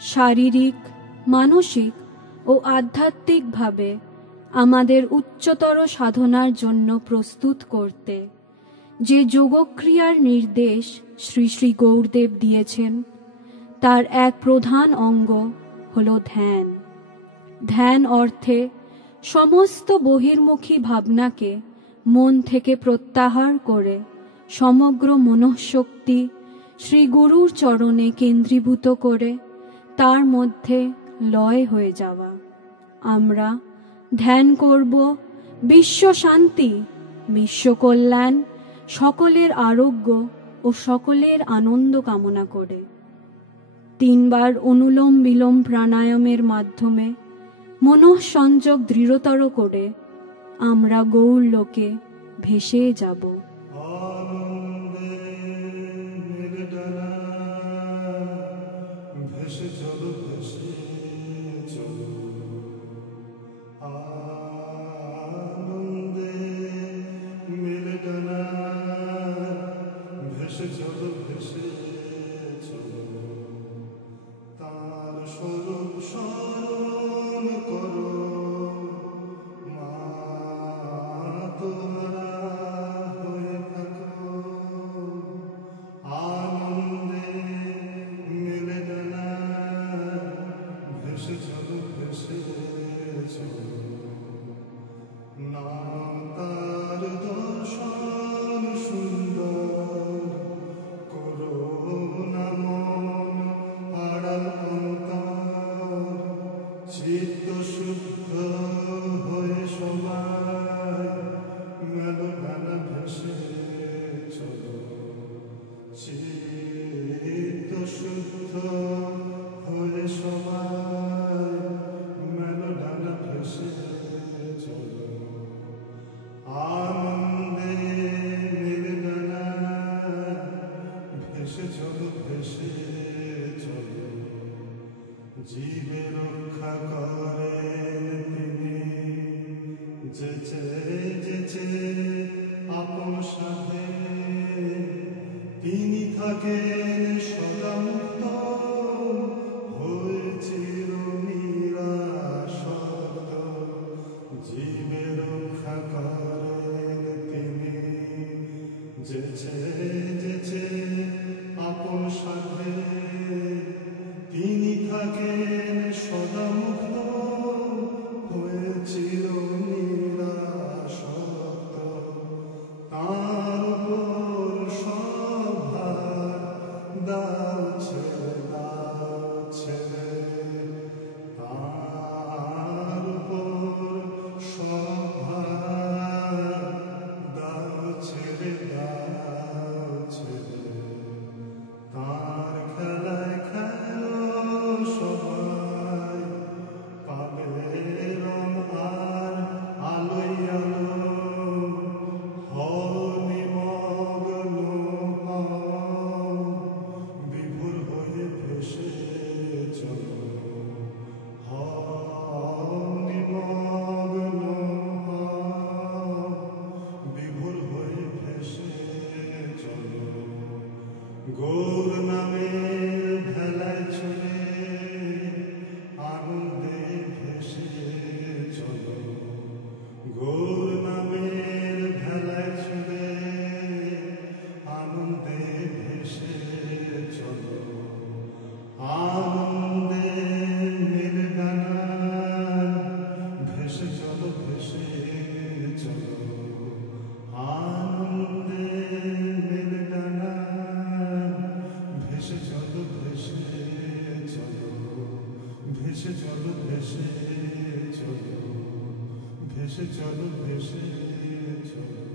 শারীরিক, মানসিক ও আধ্যাত্মিকভাবে আমাদের উচ্চতর সাধনার জন্য প্রস্তুত করতে যে যোগক্রিয়ার নির্দেশ শ্রী শ্রী গৌরদেব দিয়েছেন, তার এক প্রধান অঙ্গ হল ধ্যান। ধ্যান অর্থে সমস্ত বহির্মুখী ভাবনাকে মন থেকে প্রত্যাহার করে সমগ্র মনঃশক্তি শ্রী গুরুর চরণে কেন্দ্রীভূত করে তার মধ্যে লয় হয়ে যাওয়া। আমরা ধ্যান করব বিশ্ব শান্তি, বিশ্ব কল্যাণ, সকলের আরোগ্য ও সকলের আনন্দ কামনা করে। 3 বার অনুলোম বিলোম প্রাণায়ামের মাধ্যমে মনঃসংযোগ দৃঢ়তর করে আমরা গৌরলোকে ভেসে যাব। ভেসে চলো ভেসে চলো।